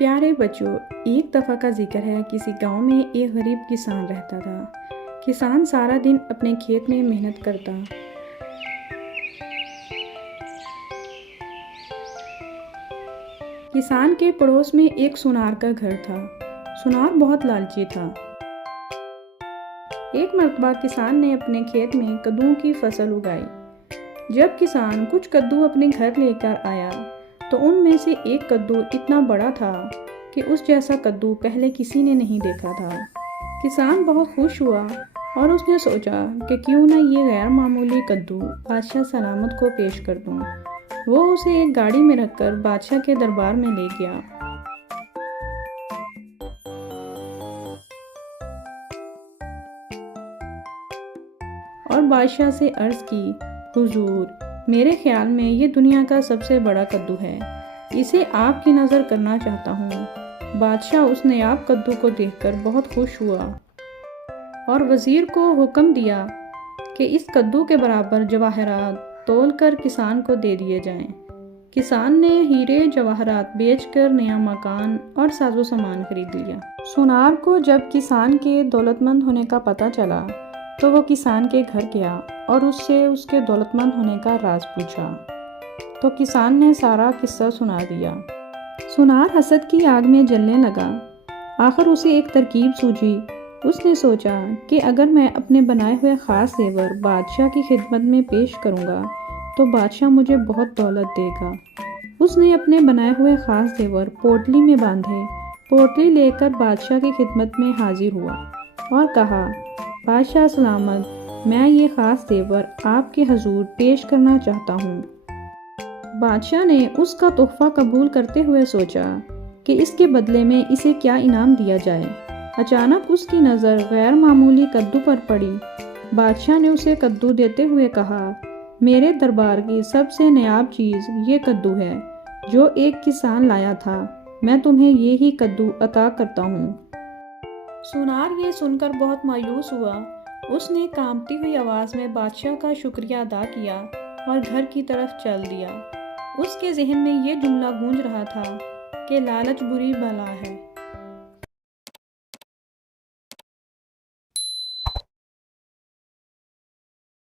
پیارے بچوں، ایک دفعہ کا ذکر ہے کسی گاؤں میں ایک غریب کسان رہتا تھا۔ کسان سارا دن اپنے کھیت میں محنت کرتا۔ کسان کے پڑوس میں ایک سونار کا گھر تھا۔ سونار بہت لالچی تھا۔ ایک مرتبہ کسان نے اپنے کھیت میں کدو کی فصل اگائی۔ جب کسان کچھ کدو اپنے گھر لے کر آیا تو ان میں سے ایک کدو اتنا بڑا تھا کہ اس جیسا کدو پہلے کسی نے نہیں دیکھا تھا۔ کسان بہت خوش ہوا اور اس نے سوچا کہ کیوں نہ یہ غیر معمولی کدو بادشاہ سلامت کو پیش کر دوں۔ وہ اسے ایک گاڑی میں رکھ کر بادشاہ کے دربار میں لے گیا۔ اور بادشاہ سے عرض کی، حضور، میرے خیال میں یہ دنیا کا سب سے بڑا کدو ہے، اسے آپ کی نظر کرنا چاہتا ہوں۔ بادشاہ اس نایاب کدو کو دیکھ کر بہت خوش ہوا اور وزیر کو حکم دیا کہ اس کدو کے برابر جواہرات تول کر کسان کو دے دیے جائیں۔ کسان نے ہیرے جواہرات بیچ کر نیا مکان اور ساز و سامان خرید لیا۔ سونار کو جب کسان کے دولت مند ہونے کا پتہ چلا تو وہ کسان کے گھر گیا اور اس سے اس کے دولت مند ہونے کا راز پوچھا۔ تو کسان نے سارا قصہ سنا دیا۔ سونار حسد کی آگ میں جلنے لگا۔ آخر اسے ایک ترکیب سوجھی۔ اس نے سوچا کہ اگر میں اپنے بنائے ہوئے خاص زیور بادشاہ کی خدمت میں پیش کروں گا تو بادشاہ مجھے بہت دولت دے گا۔ اس نے اپنے بنائے ہوئے خاص زیور پوٹلی میں باندھے، پوٹلی لے کر بادشاہ کی خدمت میں حاضر ہوا اور کہا، بادشاہ سلامت، میں یہ خاص زیور آپ کے حضور پیش کرنا چاہتا ہوں۔ بادشاہ نے اس کا تحفہ قبول کرتے ہوئے سوچا کہ اس کے بدلے میں اسے کیا انعام دیا جائے۔ اچانک اس کی نظر غیر معمولی کدو پر پڑی۔ بادشاہ نے اسے کدو دیتے ہوئے کہا، میرے دربار کی سب سے نایاب چیز یہ کدو ہے جو ایک کسان لایا تھا۔ میں تمہیں یہی کدو عطا کرتا ہوں۔ سونار یہ سن کر بہت مایوس ہوا۔ اس نے کانپتی ہوئی آواز میں بادشاہ کا شکریہ ادا کیا اور گھر کی طرف چل دیا۔ اس کے ذہن میں یہ جملہ گونج رہا تھا کہ لالچ بری بلا ہے۔